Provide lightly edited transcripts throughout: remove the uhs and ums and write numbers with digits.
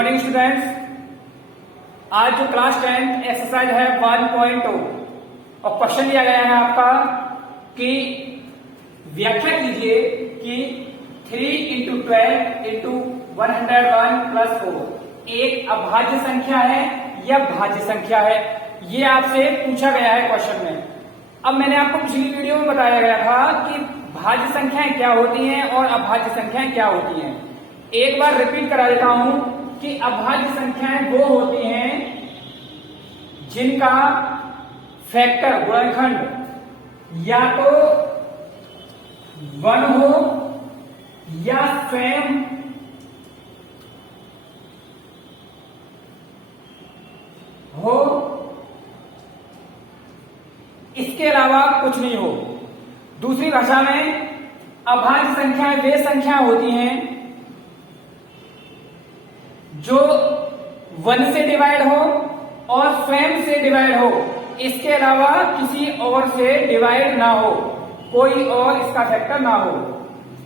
Good morning students. आज जो class 10 exercise है 1.2 और क्वेश्चन दिया गया है आपका कि व्याख्या कीजिए कि 3 इंटू 12 इंटू 101 प्लस 4 एक अभाज्य संख्या है या भाज्य संख्या है, ये आपसे पूछा गया है क्वेश्चन में। अब मैंने आपको पिछली वीडियो में बताया गया था कि भाज्य संख्याएं क्या होती हैं और अभाज्य संख्याएं क्या होती हैं। एक बार रिपीट करा देता हूं कि अभाज्य संख्याएं वो होती हैं जिनका फैक्टर गुणनखंड या तो 1 हो या स्वयं हो, इसके अलावा कुछ नहीं हो। दूसरी भाषा में अभाज्य संख्याएं वे संख्याएं होती हैं जो 1 से डिवाइड हो और स्वयं से डिवाइड हो, इसके अलावा किसी और से डिवाइड ना हो, कोई और इसका फैक्टर ना हो।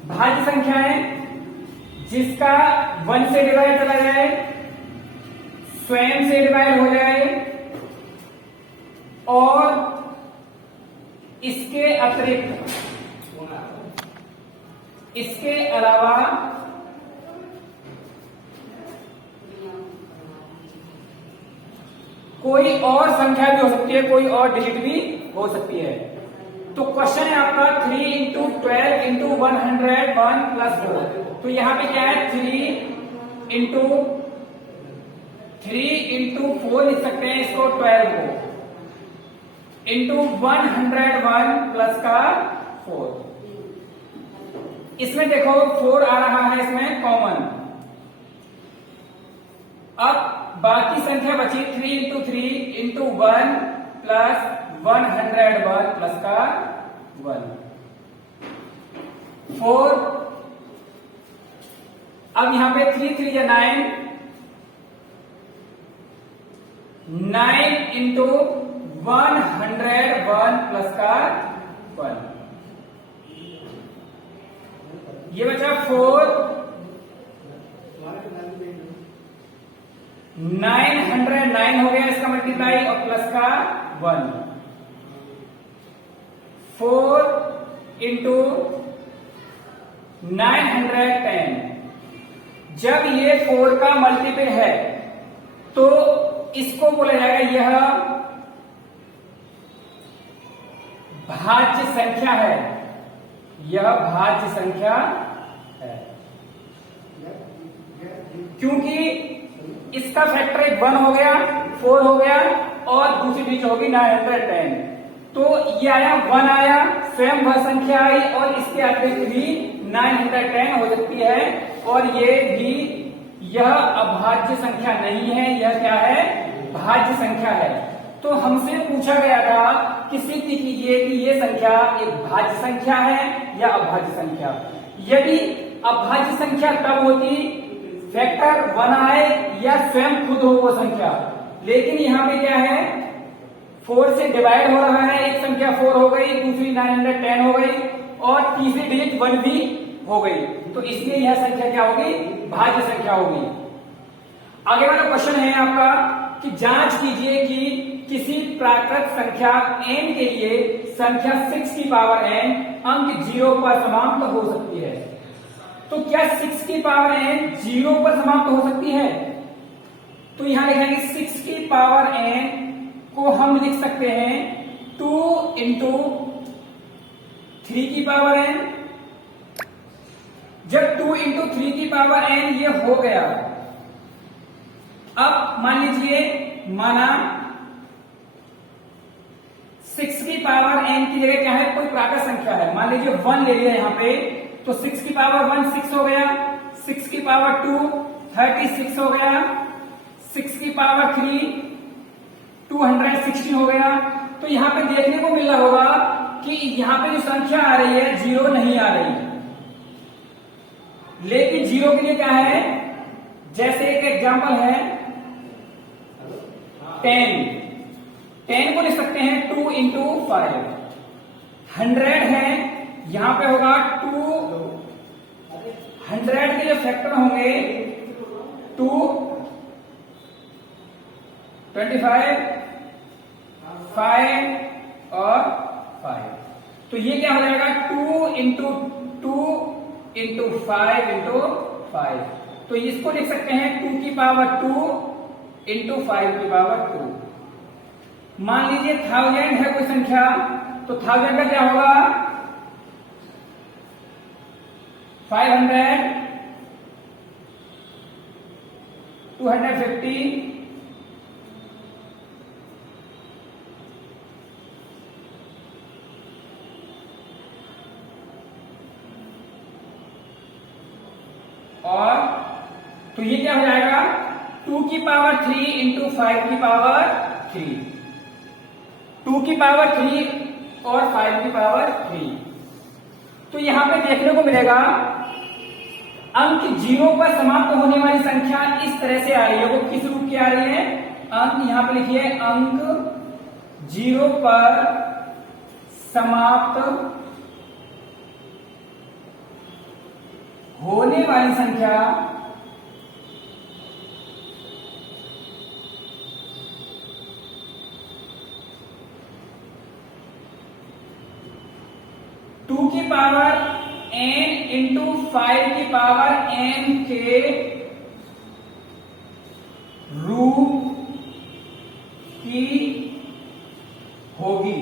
भाज्य संख्याएं जिसका 1 से डिवाइड चला जाए, स्वयं से डिवाइड हो जाए और इसके अतिरिक्त इसके अलावा कोई और संख्या भी हो सकती है, कोई और डिजिट भी हो सकती है। तो क्वेश्चन है आपका 3 इंटू 12 इंटू 101 प्लस 4। तो यहां पे क्या है 3 इंटू 4 लिख सकते हैं इसको, 12 को इंटू 101 प्लस का 4। इसमें देखो 4 आ रहा है इसमें कॉमन। अब बाकी संख्या बची 3 इंटू 3 इंटू 1 प्लस 101 प्लस का 1 4। अब यहां पे 3 3 या 9 इंटू 101 प्लस का 1। ये बचा 4 909 हो गया इसका मल्टीप्लाई और प्लस का 1। 4 इंटू 910। जब ये 4 का मल्टीपल है तो इसको बोला जाएगा यह भाज्य संख्या है, यह भाज्य संख्या है, क्योंकि इसका फैक्टर 1 हो गया, 4 हो गया और दूसरी डिजिट होगी 910। तो ये आया 1 आया, स्वयं वह संख्या आई और इसके अतिरिक्त भी 910 हो सकती है और ये भी यह अभाज्य संख्या नहीं है, यह क्या है भाज्य संख्या है। तो हमसे पूछा गया था कि सिद्ध कीजिए कि ये संख्या एक भाज्य संख्या है या अभाज्य संख्या। यदि अभाज्य संख्या तब होती फैक्टर 1 आए या स्वयं खुद हो वो संख्या, लेकिन यहां पे क्या है 4 से डिवाइड हो रहा है, एक संख्या 4 हो गई, दूसरी 910 हो गई और तीसरी डिजिट 1 भी हो गई, तो इसलिए यह संख्या क्या होगी भाज्य संख्या होगी। आगे वाला क्वेश्चन है आपका कि जांच कीजिए कि किसी प्राकृत संख्या n के लिए संख्या 6 की पावर n अंक 0 पर समाप्त हो सकती है। तो क्या 6 की पावर n 0 पर समाप्त हो सकती है? तो यहां लिखेंगे 6 की पावर n को हम लिख सकते हैं 2 इंटू 3 की पावर n। जब 2 इंटू 3 की पावर n ये हो गया, अब मान लीजिए माना 6 की पावर n की जगह क्या है कोई प्राकृत संख्या है, मान लीजिए 1 ले लिया यहां पे, तो 6 की पावर 1 6 हो गया, 6 की पावर 2 36 हो गया, 6 की पावर 3 216 हो गया। तो यहां पे देखने को मिल रहा होगा कि यहां पे जो संख्या आ रही है 0 नहीं आ रही, लेकिन 0 के लिए क्या है, जैसे एक एग्जांपल है 10 को लिख सकते हैं 2 इंटू 5। 100 है, यहां पे होगा 2, 100 के जो फैक्टर होंगे 2 25, 5 और 5। तो ये क्या हो जाएगा 2 इंटू 2 इंटू 5 इंटू 5। तो इसको लिख सकते हैं 2 की पावर 2 इंटू 5 की पावर 2। मान लीजिए 1000 है कोई संख्या, तो 1000 का क्या होगा 500, 250, और तो ये क्या हो जाएगा 2 की पावर 3 इंटू 5 की पावर 3। 2 की पावर 3 और 5 की पावर 3। तो यहां पे देखने को मिलेगा अंक 0 पर समाप्त होने वाली संख्या इस तरह से आ रही है। वो किस रूप की आ रही है, अंक यहां पे लिखिए अंक 0 पर समाप्त होने वाली संख्या टू की पावर n इंटू 5 की पावर n के रूप की होगी।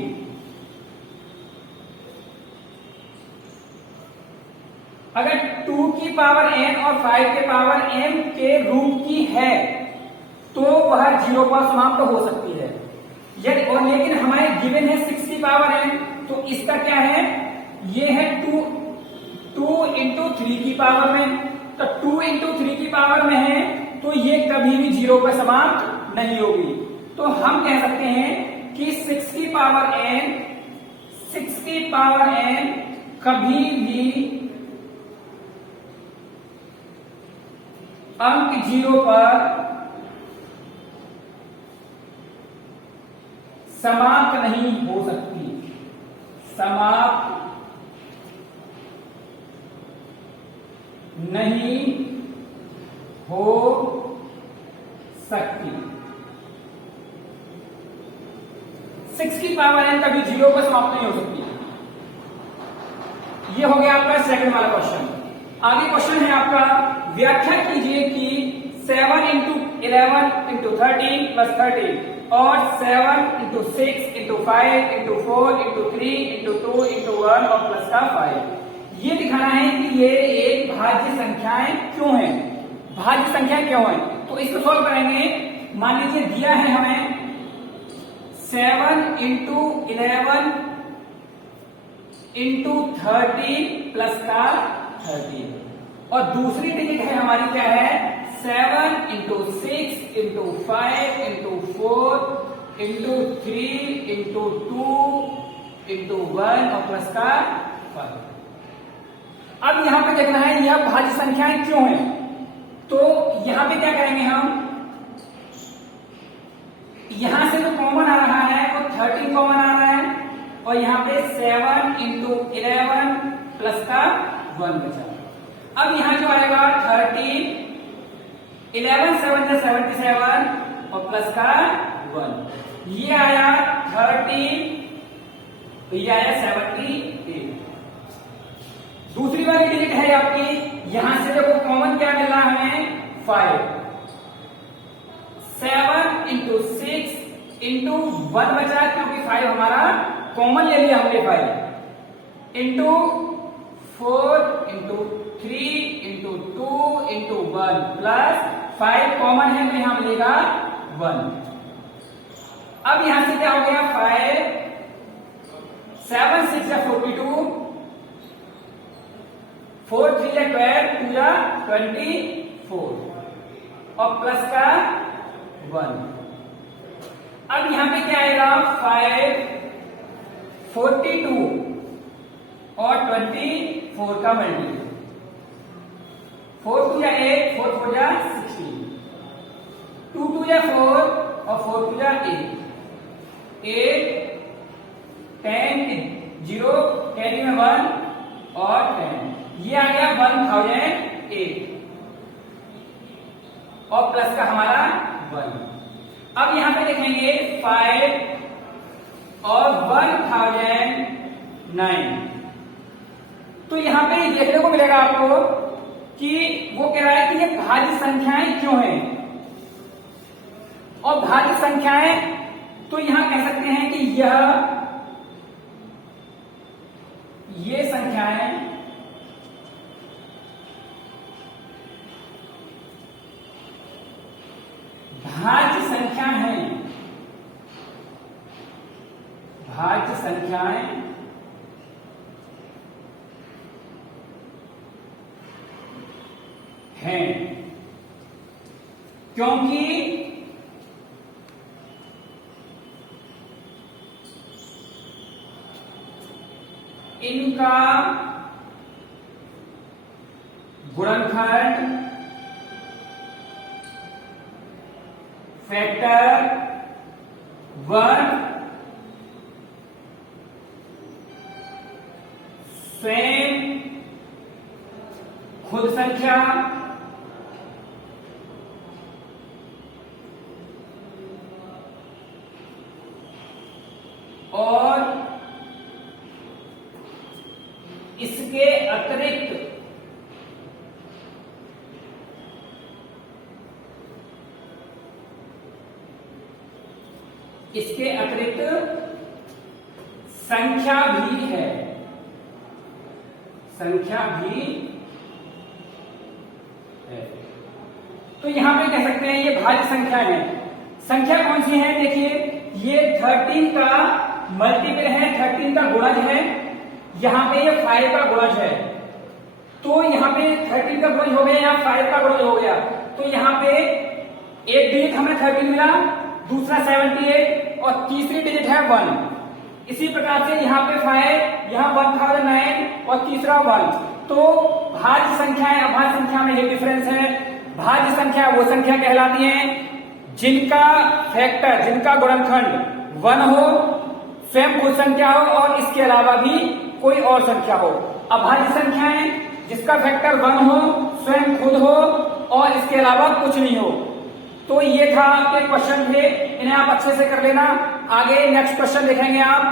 अगर 2 की पावर n और 5 के पावर m के रूप की है तो वह 0 पर समाप्त हो सकती है। यदि और लेकिन हमारे गिवन है 6 की पावर n, तो इसका क्या है, ये है 2 इंटू 3 की पावर में। तो 2 इंटू 3 की पावर में है तो ये कभी भी 0 पर समाप्त नहीं होगी। तो हम कह सकते हैं कि 6 की पावर n कभी भी अंक 0 पर समाप्त नहीं हो सकती, समाप्त नहीं हो सकती। 6 की पावर n कभी 0 पर समाप्त नहीं हो सकती। ये हो गया आपका सेकंड वाला क्वेश्चन। आगे क्वेश्चन है आपका, व्याख्या कीजिए कि 7 इंटू 11 इंटू 13 प्लस 13 और 7 into 6 into 5 into 4 into 3 into 2 into 1 और प्लस का 5। ये दिखाना है कि ये एक भाज्य संख्याएं क्यों हैं, भाज्य संख्या क्यों है। तो इसको सॉल्व करेंगे। मान लीजिए दिया है हमें 7 इंटू 11 इंटू 30 प्लस का 30 और दूसरी डिजिट है हमारी क्या है 7 into 6 into 5 into 4 into 3 into 2 into 1 और प्लस का 5। अब यहां पे देखना है यह भाज्य संख्याएं क्यों हैं। तो यहां पे क्या करेंगे हम, यहां से जो कॉमन आ रहा है वो 13 कॉमन आ रहा है और यहाँ पे 7 इंटू 11 प्लस का 1 बचा। अब यहाँ जो आएगा 13, 11 7 जा 77 और प्लस का 1। ये आया 13, तो ये आया 78। दूसरी वाली डिजिट है आपकी, यहां से देखो कॉमन क्या मिल रहा है हमें 5। 7 इंटू 6 इंटू 1 बचा क्योंकि 5 हमारा कॉमन ले लिया हमने 5 into 4 into 3 into 2 into 1 plus 5 common है तो यहां मिलेगा 1। अब यहां से क्या हो गया 5 7 6 या 42 4 3 या 12 2 या 24 और प्लस का 1। अब यहां पे क्या आएगा 5 42 और 24 का मल्टीपल 4 2 या 8 4 4 या 16 2 2 या 4 और 4 2 या 8 10 0 कैरी में 1 और 10 ये आ गया 1008 और प्लस का हमारा 1। अब यहां पे देखेंगे 5 और 1009। तो यहां पे देखने को मिलेगा आपको कि वो कह रहा है कि ये भाज्य संख्याएं क्यों हैं, और भाज्य संख्याएं तो यहां कह सकते हैं कि ये संख्याएं भाज्य संख्या हैं, भाज्य संख्याएं हैं, क्योंकि इनका गुणनखंड फैक्टर 1 स्वयं खुद संख्या और इसके अतिरिक्त संख्या भी है, संख्या भी है। तो यहां पे कह सकते हैं ये भाज्य संख्या है। संख्या कौन सी है? देखिए ये 13 का मल्टीपल है, 13 का गुणज है, यहां पे ये 5 का गुणज है। तो यहां पे 13 का गुणज हो गया, यहां 5 का गुणज हो गया। तो यहां पे एक डिजिट हमें 13 मिला, दूसरा 78 और तीसरी डिजिट है 1। इसी प्रकार से यहाँ पे 5, यहाँ 1009 और तीसरा 1। तो भाज्य संख्याएं अभाज्य संख्या में ये डिफरेंस है। भाज्य संख्या वो संख्या कहलाती है जिनका फैक्टर, जिनका गुणनखंड 1 हो, स्वयं खुद संख्या हो और इसके अलावा भी कोई और संख्या हो। अभाज्य संख्याएं जिसका फैक्टर 1 हो, स्वयं खुद हो और इसके अलावा कुछ नहीं हो। तो ये था आपके क्वेश्चन थे, इन्हें आप अच्छे से कर लेना। आगे नेक्स्ट क्वेश्चन देखेंगे आप